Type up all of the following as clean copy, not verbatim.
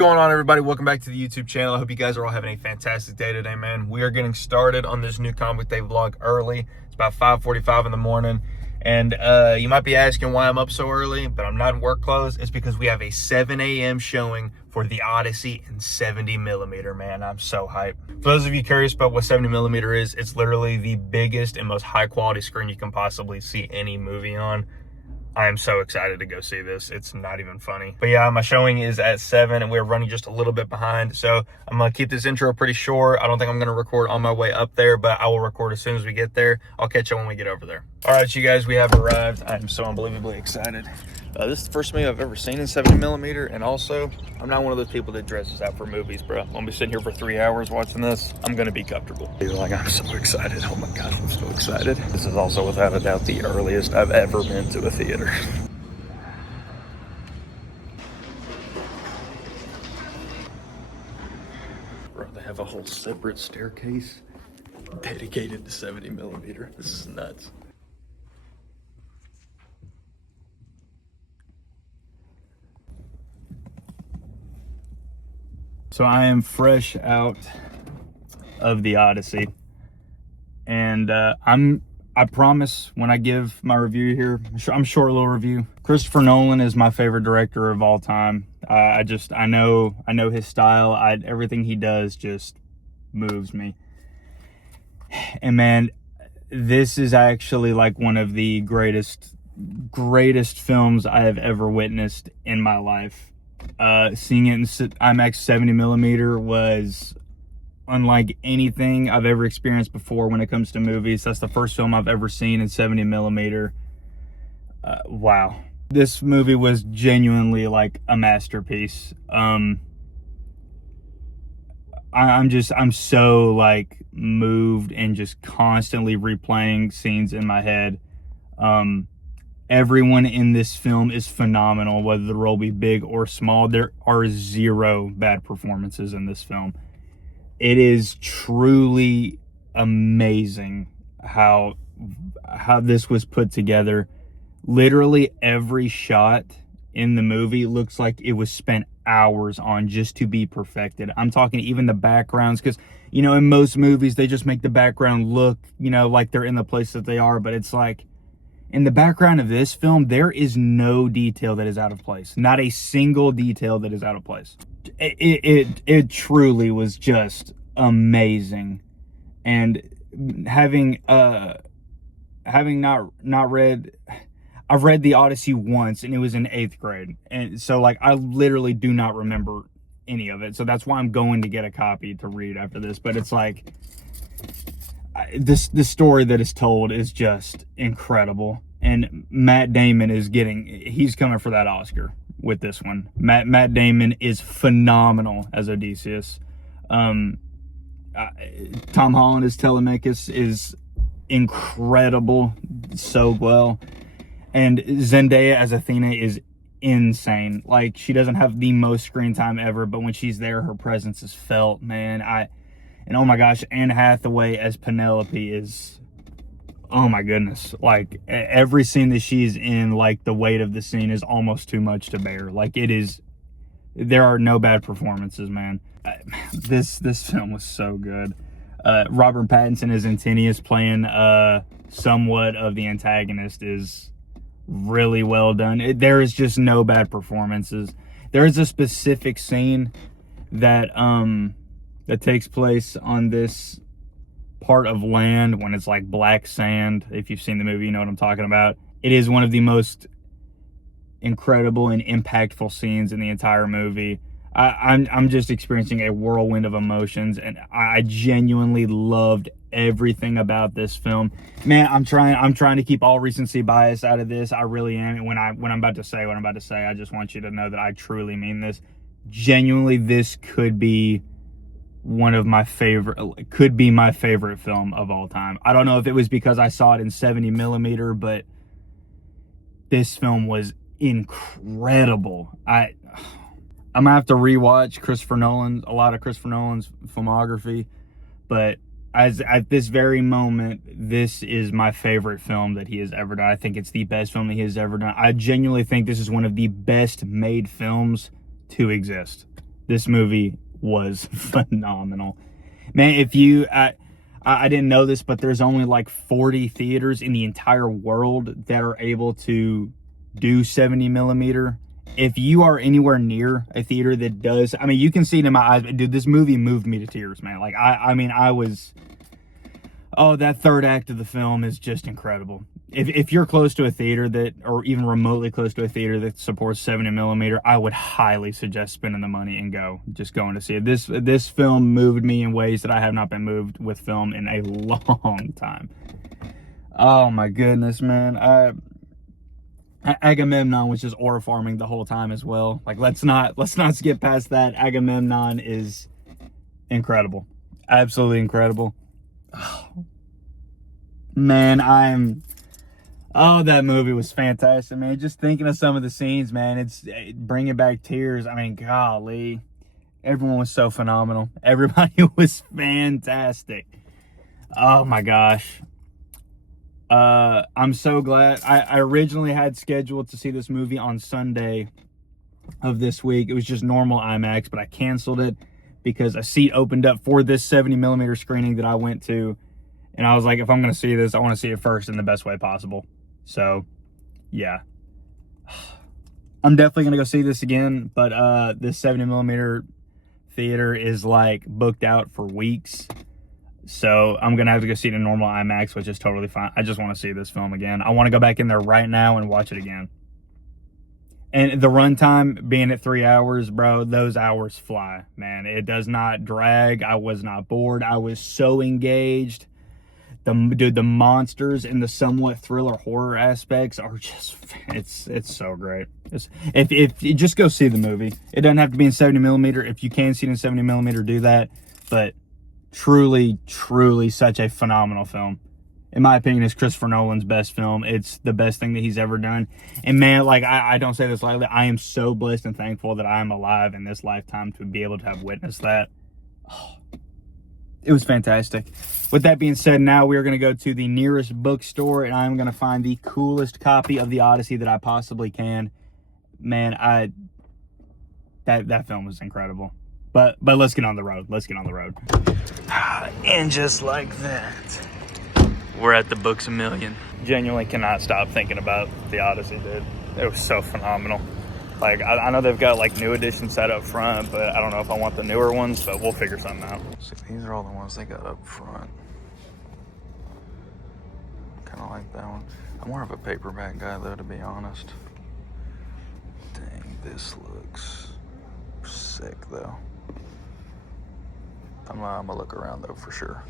going on, everybody? Welcome back to the YouTube channel. I hope you guys are all having a fantastic day today, man. We are getting started on this new Comic Day vlog early. It's about 5:45 in the morning. And you might be asking why I'm up so early, but I'm not in work clothes. It's because we have a 7 a.m. showing for the Odyssey in 70mm, man. I'm so hyped. For those of you curious about what 70mm is, it's literally the biggest and most high quality screen you can possibly see any movie on. I am so excited to go see this. It's not even funny. But yeah, my showing is at 7 and we're running just a little bit behind. So I'm going to keep this intro pretty short. I don't think I'm going to record on my way up there, but I will record as soon as we get there. I'll catch you when we get over there. All right, you guys, we have arrived. I am so unbelievably excited. This is the first movie I've ever seen in 70mm. And also, I'm not one of those people that dresses out for movies, bro. I'm going to be sitting here for 3 hours watching this. I'm going to be comfortable. Like, I'm so excited. Oh my God, I'm so excited. This is also without a doubt the earliest I've ever been to a theater. Bro, they have a whole separate staircase dedicated to 70mm. This is nuts. So I am fresh out of the Odyssey, and I promise when I give my review here, I'm short little review. Christopher Nolan is my favorite director of all time. I know his style. Everything he does just moves me. And man, this is actually like one of the greatest films I have ever witnessed in my life. Seeing it in IMAX 70mm was unlike anything I've ever experienced before when it comes to movies. That's the first film I've ever seen in 70mm. Wow. This movie was genuinely like a masterpiece. I'm so like moved and just constantly replaying scenes in my head. Everyone in this film is phenomenal, whether the role be big or small. There are zero bad performances in this film. It is truly amazing how this was put together. Literally every shot in the movie looks like it was spent hours on just to be perfected. I'm talking even the backgrounds, because, you know, in most movies, they just make the background look, you know, like they're in the place that they are, but it's like, in the background of this film, there is no detail that is out of place. Not a single detail that is out of place. It truly was just amazing. And having not read, I've read the Odyssey once, and it was in 8th grade. And so like I literally do not remember any of it. So that's why I'm going to get a copy to read after this. But it's like, the story that is told is just incredible, and Matt Damon he's coming for that Oscar with this one. Matt Damon is phenomenal as Odysseus. Tom Holland as Telemachus is incredible, so well, and Zendaya as Athena is insane. Like, she doesn't have the most screen time ever, but when she's there, her presence is felt, man. And oh my gosh, Anne Hathaway as Penelope is, oh my goodness. Like, every scene that she's in, like, the weight of the scene is almost too much to bear. Like, there are no bad performances, man. This film was so good. Robert Pattinson as Antinius playing somewhat of the antagonist is really well done. There is just no bad performances. There is a specific scene that takes place on this part of land when it's like black sand. If you've seen the movie, you know what I'm talking about. It is one of the most incredible and impactful scenes in the entire movie. I'm just experiencing a whirlwind of emotions, and I genuinely loved everything about this film. Man, I'm trying to keep all recency bias out of this. I really am. And when I'm about to say what I'm about to say, I just want you to know that I truly mean this. Genuinely, this could be my favorite film of all time. I don't know if it was because I saw it in 70mm, but this film was incredible. I'm gonna have to rewatch a lot of Christopher Nolan's filmography, but at this very moment, this is my favorite film that he has ever done. I think it's the best film that he has ever done. I genuinely think this is one of the best made films to exist. This movie was phenomenal. Man, if you, I didn't know this, but there's only like 40 theaters in the entire world that are able to do 70 millimeter. If you are anywhere near a theater that does, I mean, you can see it in my eyes, but dude, this movie moved me to tears, man. Like, I mean, I was, oh, that third act of the film is just incredible. If you're close to a theater that, or even remotely close to a theater that supports 70 millimeter, I would highly suggest spending the money and just going to see it. This film moved me in ways that I have not been moved with film in a long time. Oh my goodness, man. Agamemnon was just aura farming the whole time as well. Like, let's not skip past that. Agamemnon is incredible. Absolutely incredible. Oh, man, oh, that movie was fantastic, man. Just thinking of some of the scenes, man, it's bringing back tears. I mean, golly, everyone was so phenomenal. Everybody was fantastic. Oh my gosh. I'm so glad. I originally had scheduled to see this movie on Sunday of this week. It was just normal IMAX, but I canceled it because a seat opened up for this 70 millimeter screening that I went to. And I was like, if I'm going to see this, I want to see it first in the best way possible. So, yeah. I'm definitely going to go see this again. But this 70 millimeter theater is like booked out for weeks. So I'm going to have to go see it in normal IMAX, which is totally fine. I just want to see this film again. I want to go back in there right now and watch it again. And the runtime being at 3 hours, bro, those hours fly, man. It does not drag. I was not bored. I was so engaged. The monsters and the somewhat thriller horror aspects are just, it's so great. If you just go see the movie, it doesn't have to be in 70 millimeter. If you can see it in 70 millimeter, do that. But truly such a phenomenal film. In my opinion, it's Christopher Nolan's best film. It's the best thing that he's ever done. And man, like, I don't say this lightly. I am so blessed and thankful that I am alive in this lifetime to be able to have witnessed that. Oh, it was fantastic. With that being said, now we are going to go to the nearest bookstore and I'm going to find the coolest copy of the Odyssey that I possibly can. Man, that film was incredible. But let's get on the road. Let's get on the road. And just like that, we're at the Books A Million. Genuinely cannot stop thinking about the Odyssey, dude. It was so phenomenal. Like, I know they've got like new editions set up front, but I don't know if I want the newer ones, but we'll figure something out. See, these are all the ones they got up front. Kind of like that one. I'm more of a paperback guy though, to be honest. Dang, this looks sick though. I'm gonna look around though for sure.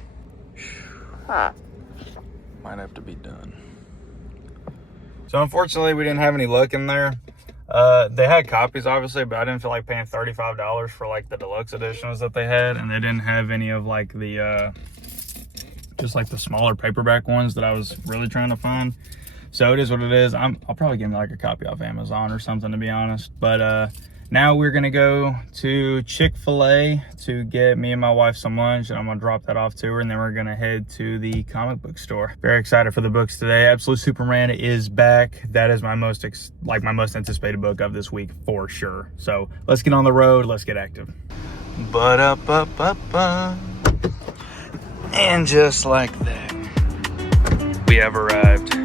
Might have to be done. So unfortunately, we didn't have any luck in there. They had copies obviously, but I didn't feel like paying $35 for like the deluxe editions that they had, and they didn't have any of like the just like the smaller paperback ones that I was really trying to find. So it is what it is. I'll probably get me like a copy off Amazon or something, to be honest. But now we're gonna go to Chick-fil-A to get me and my wife some lunch, and I'm gonna drop that off to her, and then we're gonna head to the comic book store. Very excited for the books today. Absolute Superman is back. That is my most anticipated book of this week for sure. So let's get on the road. Let's get active. And just like that, we have arrived.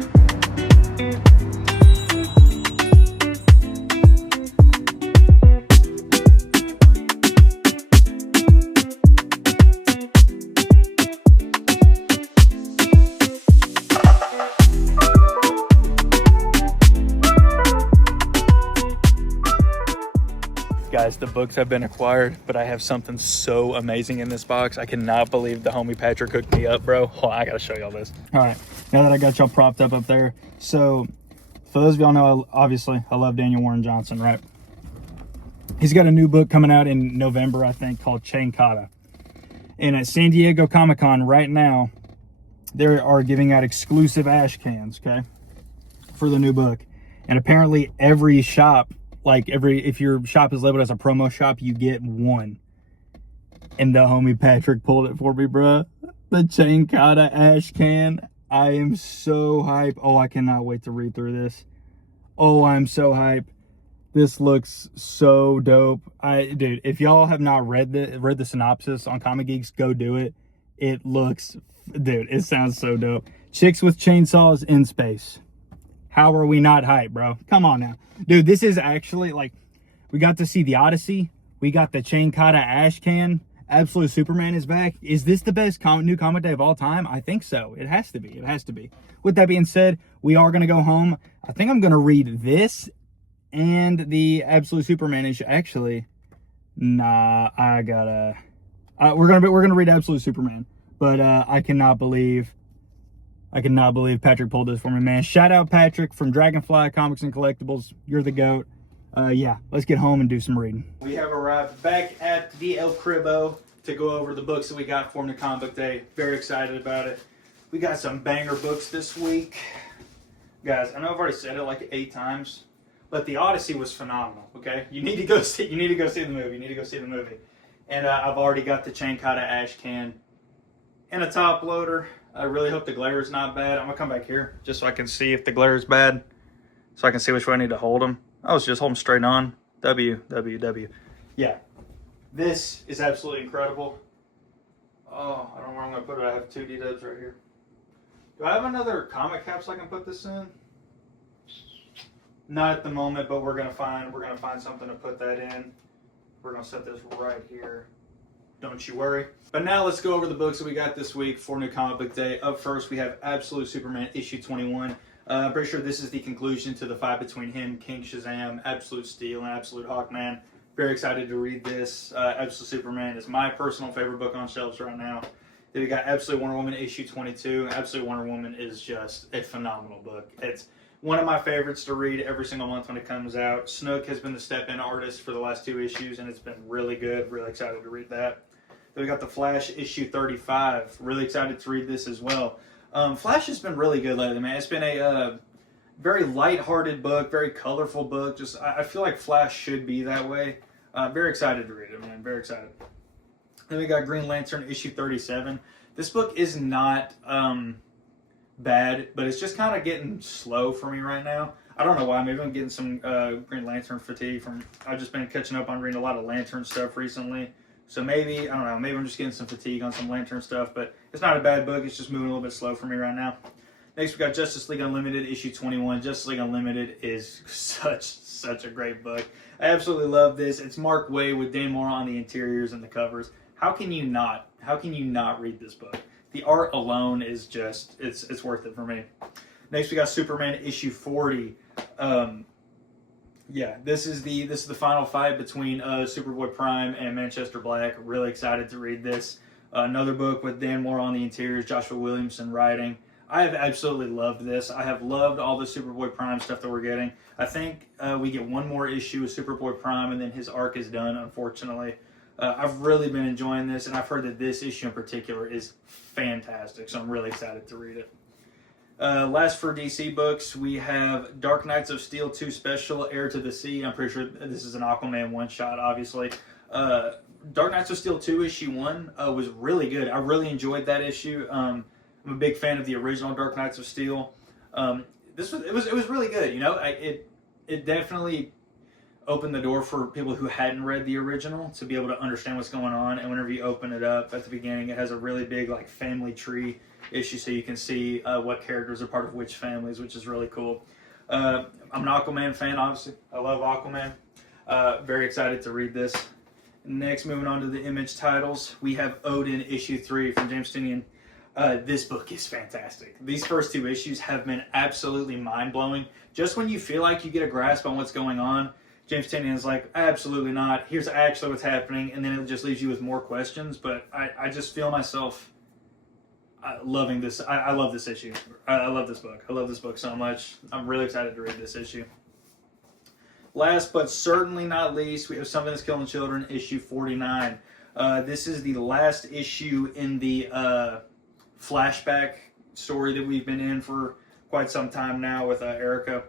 Guys, the books have been acquired, but I have something so amazing in this box. I cannot believe the homie Patrick hooked me up, bro. Oh, I gotta show y'all this. All right, now that I got y'all propped up there. So, for those of y'all know, obviously, I love Daniel Warren Johnson, right? He's got a new book coming out in November, I think, called Chain Kata. And at San Diego Comic-Con right now, they are giving out exclusive ash cans, okay, for the new book. And apparently every shop, if your shop is labeled as a promo shop, you get one. And the homie Patrick pulled it for me, bruh. The Chain Kata ash can. I am so hype. Oh, I cannot wait to read through this. Oh, I'm so hype. This looks so dope. Dude, if y'all have not read the synopsis on Comic Geeks, go do it. It looks, dude, it sounds so dope. Chicks with chainsaws in space. How are we not hype, bro? Come on now. Dude, this is actually, like, we got to see the Odyssey. We got the Chain Kata Ash Can. Absolute Superman is back. Is this the best new comic day of all time? I think so. It has to be. It has to be. With that being said, we are going to go home. I think I'm going to read this and the Absolute Superman issue. Actually, nah, I gotta. We're gonna read Absolute Superman. But I cannot believe Patrick pulled this for me, man. Shout out Patrick from Dragonfly Comics and Collectibles. You're the GOAT. Yeah, let's get home and do some reading. We have arrived back at the El Cribbo to go over the books that we got for the Comic Book Day. Very excited about it. We got some banger books this week. Guys, I know I've already said it like 8 times, but the Odyssey was phenomenal, okay? You need to go see the movie. And I've already got the Chain Kata Ash Can and a top loader. I really hope the glare is not bad. I'm gonna come back here just so I can see if the glare is bad, so I can see which way I need to hold them. I was just holding straight on. W. Yeah, this is absolutely incredible. Oh, I don't know where I'm gonna put it. I have 2 D-dubs right here. Do I have another comic capsule I can put this in? Not at the moment, but we're gonna find something to put that in. We're gonna set this right here. Don't you worry. But now let's go over the books that we got this week for New Comic Book Day. Up first, we have Absolute Superman issue 21. I'm pretty sure this is the conclusion to the fight between him, King Shazam, Absolute Steel, and Absolute Hawkman. Very excited to read this. Absolute Superman is my personal favorite book on shelves right now. Then we got Absolute Wonder Woman issue 22. Absolute Wonder Woman is just a phenomenal book. It's one of my favorites to read every single month when it comes out. Snook has been the step-in artist for the last 2 issues, and it's been really good. Really excited to read that. Then we got The Flash issue 35. Really excited to read this as well. Flash has been really good lately, man. It's been a very light-hearted book, very colorful book. Just I feel like Flash should be that way. Very excited to read it, man. Very excited. Then we got Green Lantern issue 37. This book is not bad, but it's just kind of getting slow for me right now. I don't know why. Maybe I'm getting some Green Lantern fatigue from. I've just been catching up on reading a lot of Lantern stuff recently. So maybe, I don't know, maybe I'm just getting some fatigue on some Lantern stuff, but it's not a bad book. It's just moving a little bit slow for me right now. Next, we got Justice League Unlimited, issue 21. Justice League Unlimited is such a great book. I absolutely love this. It's Mark Waid with Dan Mora on the interiors and the covers. How can you not read this book? The art alone is just, it's worth it for me. Next, we got Superman issue 40. Yeah, this is the final fight between Superboy Prime and Manchester Black. Really excited to read this. Another book with Dan Mora on the interiors, Joshua Williamson writing. I have absolutely loved this. I have loved all the Superboy Prime stuff that we're getting. I think we get one more issue with Superboy Prime, and then his arc is done, unfortunately. I've really been enjoying this, and I've heard that this issue in particular is fantastic, so I'm really excited to read it. Last for DC books, we have Dark Knights of Steel 2 Special, Heir to the Sea. I'm pretty sure this is an Aquaman one-shot, obviously. Dark Knights of Steel 2 issue 1 was really good. I really enjoyed that issue. I'm a big fan of the original Dark Knights of Steel. It was really good. You know, it definitely opened the door for people who hadn't read the original to be able to understand what's going on. And whenever you open it up at the beginning, it has a really big like family tree issue, so you can see what characters are part of which families, which is really cool. I'm an Aquaman fan, obviously. I love Aquaman. Very excited to read this. Next, moving on to the Image titles, we have Odin issue 3 from James Tynion. This book is fantastic. These first 2 issues have been absolutely mind-blowing. Just when you feel like you get a grasp on what's going on, James Tynion is like, absolutely not. Here's actually what's happening, and then it just leaves you with more questions. But I just feel myself loving this. I love this issue. I love this book. I love this book so much. I'm really excited to read this issue. Last but certainly not least, we have Something That's Killing Children, issue 49. This is the last issue in the flashback story that we've been in for quite some time now with Erica.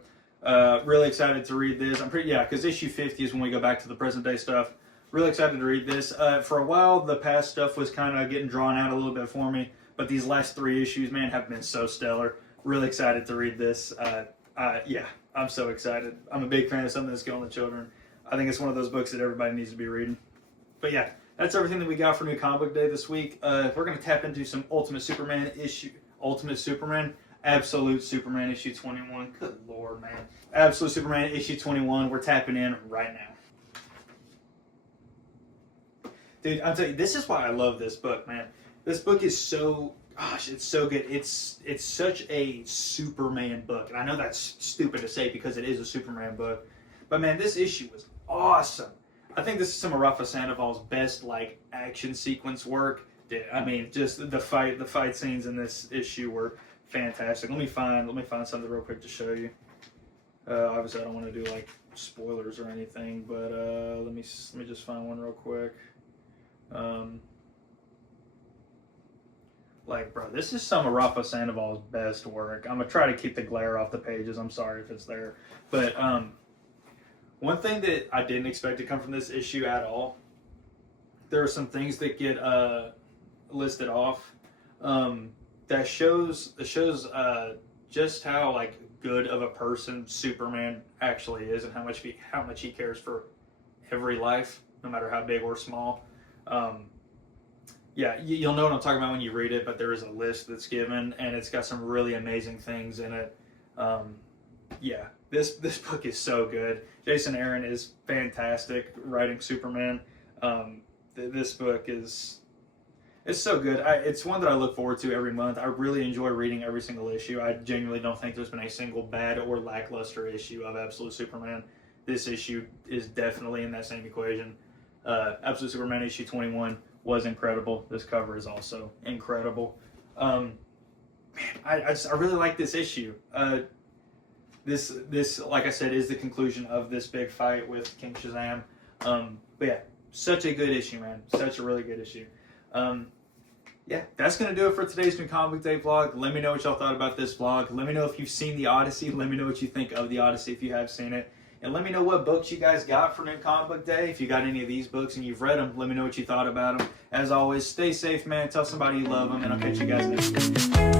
Really excited to read this. Because issue 50 is when we go back to the present day stuff. Really excited to read this. For a while, the past stuff was kind of getting drawn out a little bit for me, but these last 3 issues, man, have been so stellar. Really excited to read this. I I'm so excited. I'm a big fan of Something That's Killing the Children. I think it's one of those books that everybody needs to be reading. But yeah, that's everything that we got for New Comic Book Day this week. We're going to tap into some Ultimate Superman, Absolute Superman issue 21. Good Lord, man. Absolute Superman issue 21. We're tapping in right now. Dude, I'm telling you, this is why I love this book, man. This book is so, gosh, it's so good. It's such a Superman book. And I know that's stupid to say because it is a Superman book. But man, this issue was awesome. I think this is some of Rafa Sandoval's best like action sequence work. I mean, just the fight scenes in this issue were fantastic. Let me find something real quick to show you. Obviously, I don't want to do like spoilers or anything, but let me just find one real quick. Like, bro, this is some of Rafa Sandoval's best work. I'm gonna try to keep the glare off the pages. I'm sorry if it's there, but one thing that I didn't expect to come from this issue at all, there are some things that get listed off that shows just how like good of a person Superman actually is, and how much he cares for every life, no matter how big or small. Yeah, you'll know what I'm talking about when you read it, but there is a list that's given, and it's got some really amazing things in it. Yeah, this book is so good. Jason Aaron is fantastic writing Superman. This book it's so good. It's one that I look forward to every month. I really enjoy reading every single issue. I genuinely don't think there's been a single bad or lackluster issue of Absolute Superman. This issue is definitely in that same equation. Absolute Superman issue 21 was incredible. This cover is also incredible. Man, I really like this issue. This, like I said, is the conclusion of this big fight with King Shazam. But yeah, such a good issue, man. Such a really good issue. Yeah, that's going to do it for today's New Comic Book Day vlog. Let me know what y'all thought about this vlog. Let me know if you've seen the Odyssey. Let me know what you think of the Odyssey if you have seen it. And let me know what books you guys got for New Comic Book Day. If you got any of these books and you've read them, let me know what you thought about them. As always, stay safe, man. Tell somebody you love them, and I'll catch you guys next week.